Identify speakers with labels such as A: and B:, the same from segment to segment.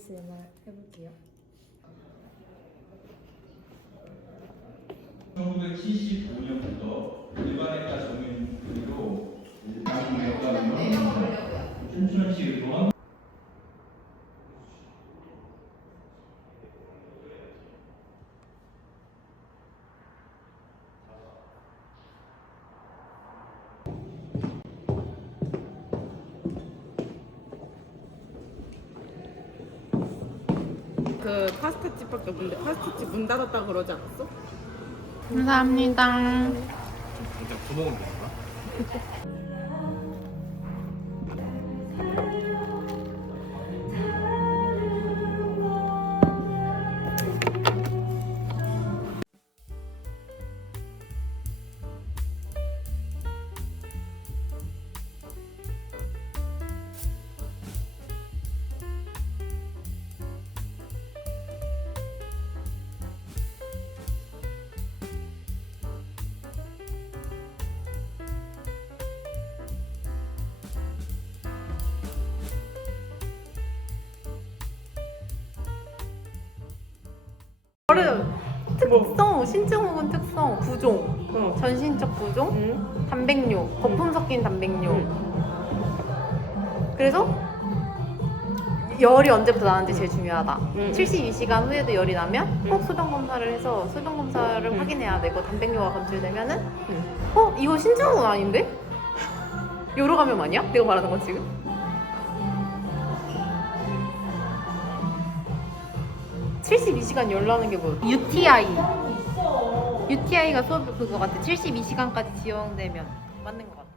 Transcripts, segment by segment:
A: ASMR 해볼게요.
B: 1975년부터 일반외과 전문의로 일반외과는 춘천시 의원
C: 그 파스타 집밖에 없는데 파스타 집 문 닫았다 그러지 않았어?
D: 감사합니다.
E: 일단 구멍은 뭐야?
D: 특성, 신증후군 특성, 부종,
C: 어.
D: 전신적 부종,
C: 응?
D: 단백뇨, 거품 섞인 단백뇨. 그래서 열이 언제부터 나는지 제일 중요하다.
C: 응.
D: 72시간 후에도 열이 나면
C: 응.
D: 꼭 소변 검사를 해서 소변 검사를
C: 응.
D: 확인해야 되고 단백뇨가 검출되면은
C: 응.
D: 어 이거 신증후군 아닌데? 요로 감염 아니야? 내가 말하는 건 지금? (72시간) 열 나는 게 뭐? UTI UTI가 수업 그거 같아 (72시간까지) 지연되면 맞는 것 같아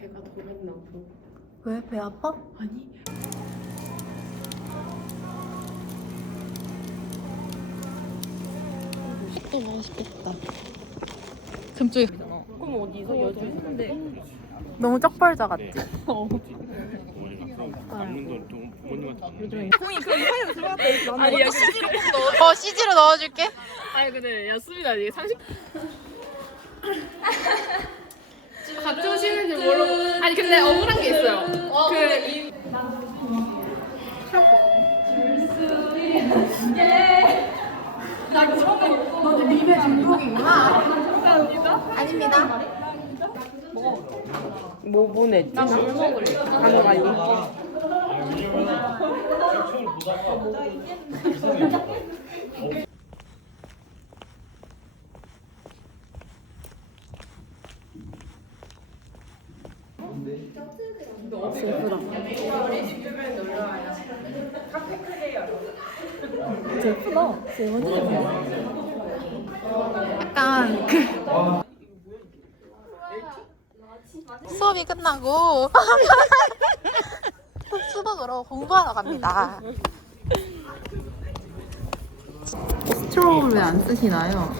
C: 배가 돌았나 보.
D: 왜? 배 아파?
C: 아니.
D: 금쪽이
C: 그럼 어디서 여주 있는데
D: 너무 쩍벌자 같지?
E: 남는 돈 부모님한테
C: 아니 야 CG로
D: 어. CG로 넣어줄게.
C: 아니 근데 야 수빈아 이게 30 같이 오시는 줄 모르고 아니 근데 억울한 게 있어요. 그
D: 너는 립의 중독이구나. 아닙니다.
C: 뭐 보냈지? 먹을래? 안 가지
D: 약간 그 수업이 끝나고 수박으로 공부하러 갑니다. 스트로우를 왜 안 쓰시나요?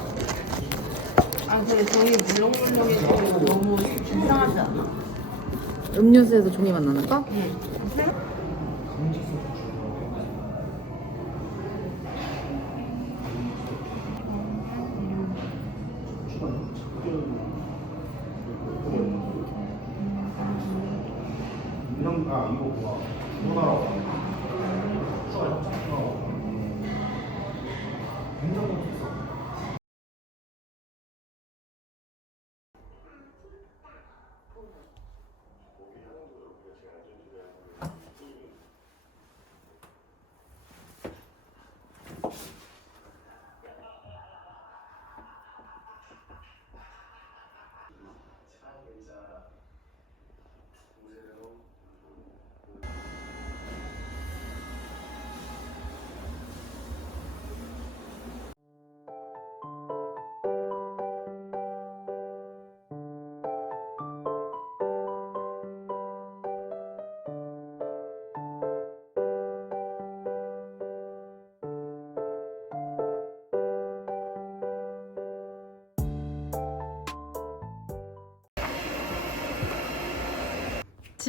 C: 아 근데 저희 물렁물렁해서 너무 이상하지 않아?
D: 음료수에서 종이 맛 나는 거?
B: 형,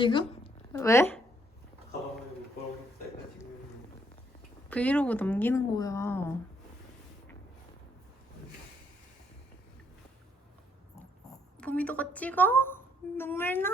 D: 지금? 왜? 브이로그 넘기는 거야. 봄이도가 찍어? 눈물 나?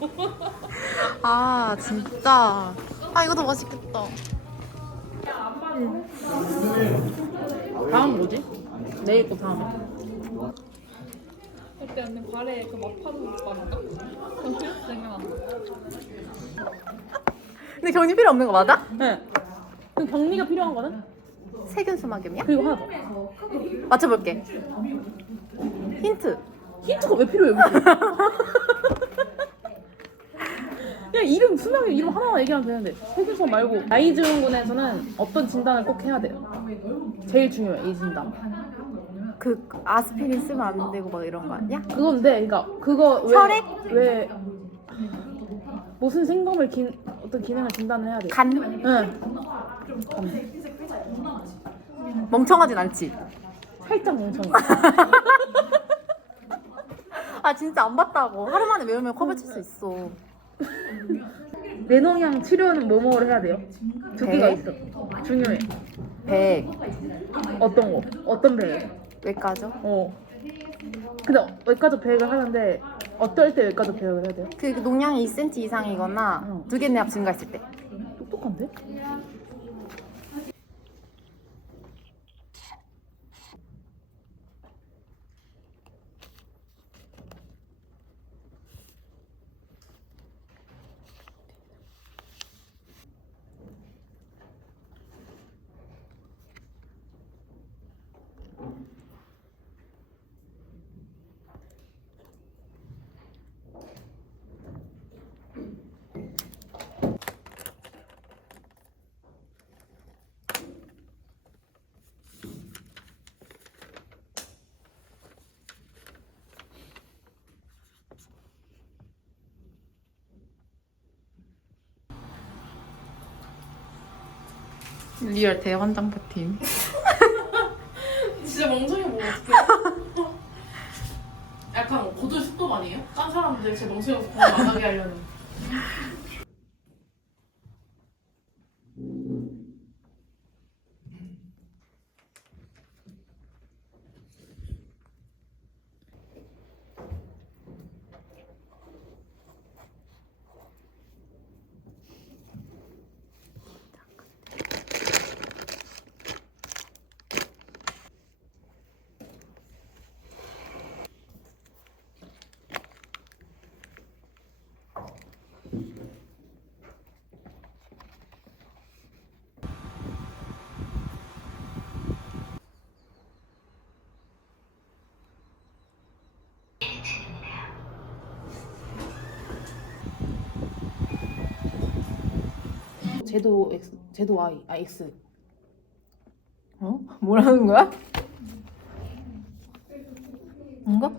D: 아 진짜. 아 이것도 맛있겠다.
E: 다음 뭐지? 내일 거. 그때 언니 발에 그? 생각난다.
D: 근데 경리 필요 없는 거 맞아?
E: 네. 그 격리가 필요한 거는?
D: 세균 수 막염이야?
E: 그리고 하나 더.
D: 맞춰볼게. 힌트.
E: 힌트가 왜 필요해? 야 이름 수명의 이름 하나만 얘기하면 되는데 세균성 말고 아이즈원군에서는 어떤 진단을 꼭 해야 돼요? 제일 중요해 이 진단.
D: 그 아스피린 쓰면 안 되고 막 이런 거 아니야?
E: 그건데 그러니까 그거 왜,
D: 혈액?
E: 왜 무슨 생검을 기, 어떤 기능을 진단을 해야 돼?
D: 간
E: 응.
D: 멍청하진 않지.
E: 살짝 멍청해.
D: 아 진짜 안 봤다고. 하루 만에 외우면 컵을 칠수 있어.
E: 뇌농양 치료는 뭐뭐를 해야 돼요? 두 개가
D: 배?
E: 있어. 중요해.
D: 백
E: 어떤 거? 어떤 배열?
D: 외과죠?
E: 어. 근데 외과적 배역을 하는데 어떨 때 외과적 배역을 해야 돼요?
D: 그 농량이 2cm 이상이거나
E: 어.
D: 두개 내압 증가했을 때.
E: 똑똑한데?
D: 리얼 대환장부 팀.
E: 진짜 멍청이 보면 어떡해? 약간 고도 숙독 아니에요? 딴 사람들 제 멍청이 모습 안 하게 하려는. 제도 X, 제도 Y, 아 X.
D: 어? 뭐라는 거야? 뭔가?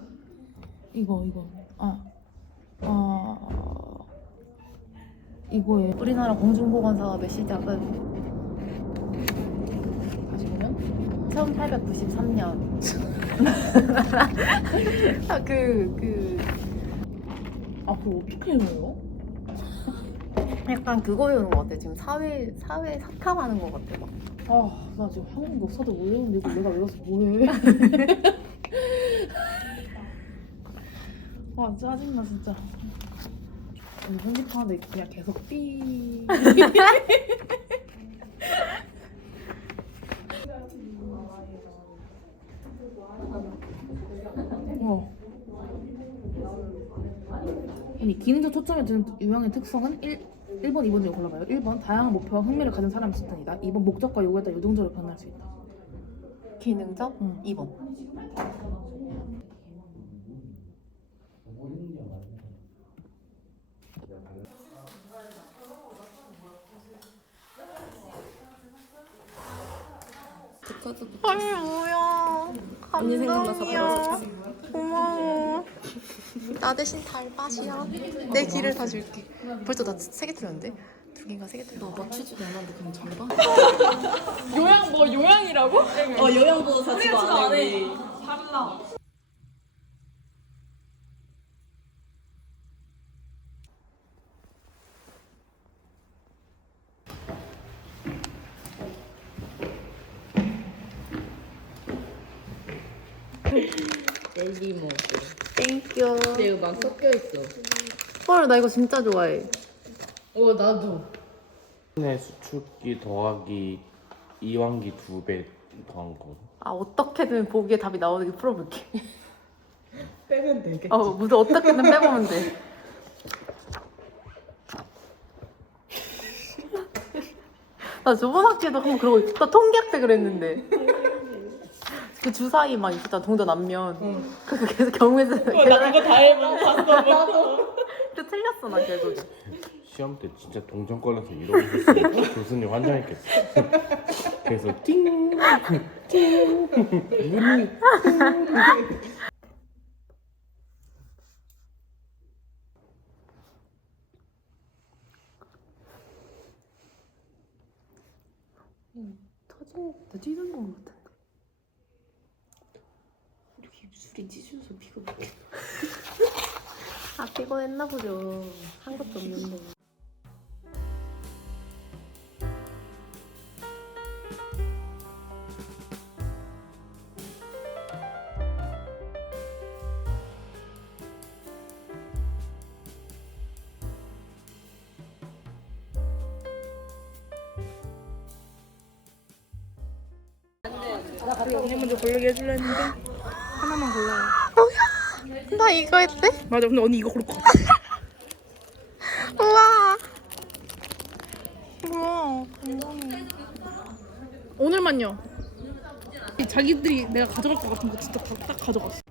E: 이거 이거. 아, 아 이거에
D: 우리나라 공중보건 사업의 시작은
E: 다시 보면
D: 1893년. 아, 그, 그,
E: 아 그거 어떻게 해요?
D: 약간 그거 외우는 것 같아. 지금 사회, 사회 사탐하는 것 같아. 막.
E: 아 나 지금 한국 역사도 이거 내가 외워서 뭐해? 아 짜증나 진짜. 오늘 편집하는데 그냥 계속 삐. 어. 아니 기능적 초점에 두는 유형의 특성은 1, 1번, 2번 중에 골라봐요. 1번 다양한 목표와 흥미를 가진 사람을 집단이다. 2번 목적과 요구에 따라 유동적으로 변할 수 있다.
D: 기능적?
E: 응.
D: 2번. 헐 뭐야 언니 생각나서 고마워 나 대신 달밭이야 내 길을 다 줄게 벌써 나 세 개 틀렸는데? 두 개인가 세 개 틀렸어 나 맞추지도 않았는데 그냥 잘 봐?
E: 요양 뭐 요양이라고?
C: 어 요양보도 자지도 안 해. 우리. 젤리
D: 땡큐
C: 근데 이거 막 섞여 있어.
D: 헐 나 이거 진짜 좋아해
C: 어 나도.
F: 의 수축기 더하기 이완기 두 배 더한 거.
D: 아 어떻게든 보기에 답이 나오게 풀어볼게
C: 빼면 되겠지.
D: 어 무슨 어떻게든 빼보면 돼 나 저번 학기에도 한번 그러고 있다 통계학 때 그랬는데 그 주사위 막 있었잖아 동전 앞면. 그거 계속 경우에서
C: 나 그거 다 해본 봤어. 나도.
D: 또 틀렸어 나 결국에.
F: 시험 때 진짜 동전 꺼내서 이러고 교수님 환장했겠어. 그래서 띵, 띵, 문이
D: 터진 거
C: 이렇게 입술이 찢어서 피가 막.
D: 아 피곤했나 보죠 한 것도
E: 없는데 하나만 골라요.
D: 나 이거 했대?
E: 맞아, 근데 언니 이거 고를 것 같아.
D: 우와 우와 감동해
E: 오늘만요. 자기들이 내가 가져갈 것 같은 거 진짜 다 딱 가져갔어.